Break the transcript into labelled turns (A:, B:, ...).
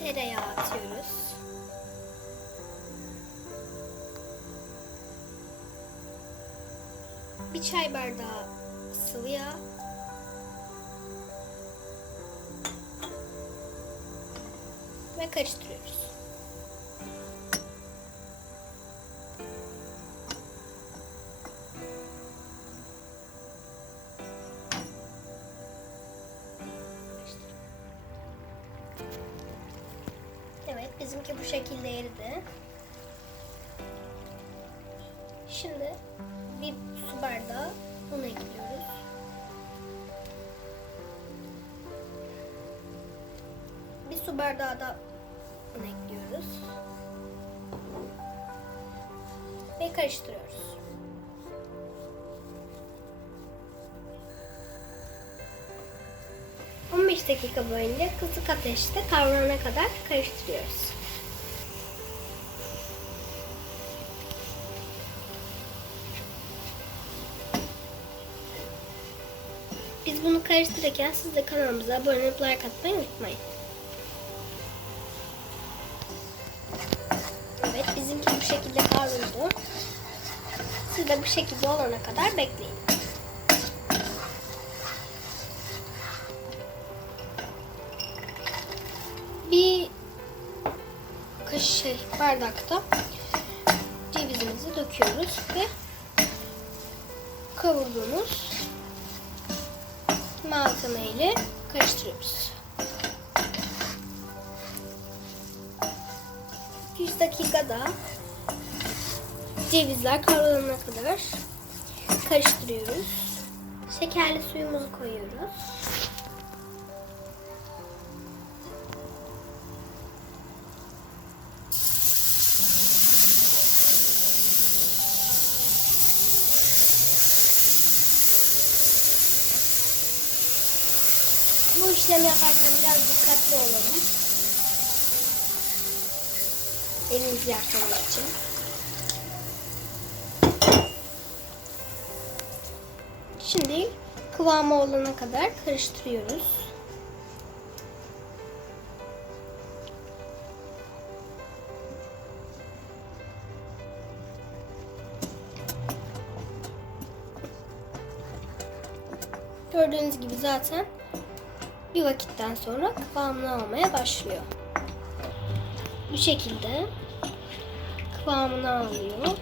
A: tereyağı atıyoruz. Bir çay bardağı sıvı yağ. Ve karıştırıyoruz. Bizimki bu şekilde eridi. Şimdi bir su bardağı un ekliyoruz. Bir su bardağı da un ekliyoruz. Ve karıştırıyoruz. ...15 dakika boyunca kısık ateşte kavrulana kadar karıştırıyoruz. Biz bunu karıştırırken siz de kanalımıza abone olup like atmayı unutmayın. Evet bizimki bu şekilde kavruldu. Siz de bu şekilde olana kadar bekleyin. Bir kaşık şey, bardakta cevizimizi döküyoruz ve kavurduğumuz malzemeyle karıştırıyoruz. 100 dakikada cevizler kavrulana kadar karıştırıyoruz. Şekerli suyumuzu koyuyoruz. Bu işlemi yaparken biraz dikkatli olalım. Elinizi yakmamak için. Şimdi kıvamı olana kadar karıştırıyoruz. Gördüğünüz gibi zaten bir vakitten sonra kıvamını almaya başlıyor. Bu şekilde kıvamını alıyor.